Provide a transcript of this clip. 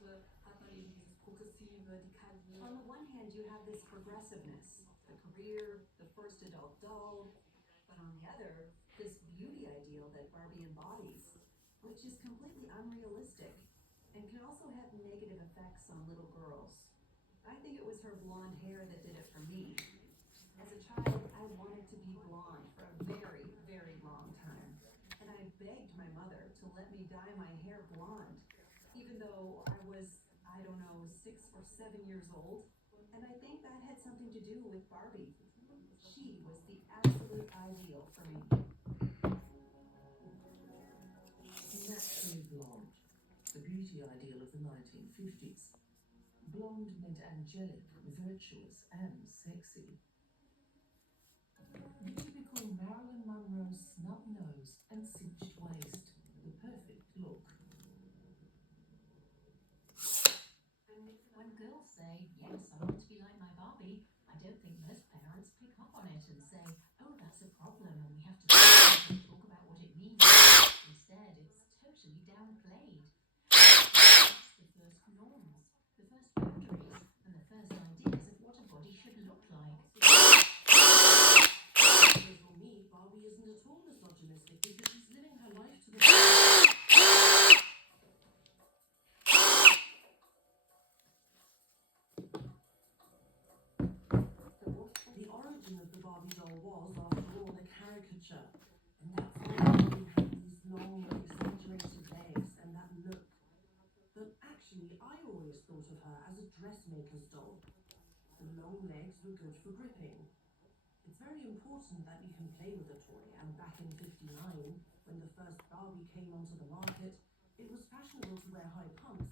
On the one hand, you have this progressiveness, the career, the first adult doll, but on the other, this beauty ideal that Barbie embodies, which is completely unrealistic and can also have negative effects on little girls. I think it was her blonde hair that did it for me. As a child, I wanted to be blonde for a very, very long time, and I begged my mother to let me dye my hair blonde, even though I was, I don't know, 6 or 7 years old. And I think that had something to do with Barbie. She was the absolute ideal for me. Naturally blonde, the beauty ideal of the 1950s. Blonde meant angelic, virtuous, and sexy. The typical Marilyn Monroe snub nose and cinched waist, the perfect look. When girls say, yes, I want to be like my Barbie, I don't think most parents pick up on it and say, oh, that's a problem and we have to talk about what it means. Instead, it's totally downplayed. It's the first norms, the first boundaries, and the first ideas of what a body should look like. For me, Barbie isn't at all misogynistic because she's living her life to the fullest. The origin of the Barbie doll was, after all, a caricature, and that's why Barbie had these long, exaggerated legs and that look. But actually, I always thought of her as a dressmaker's doll. The long legs were good for gripping. It's very important that you can play with a toy, and back in '59, when the first Barbie came onto the market, it was fashionable to wear high pumps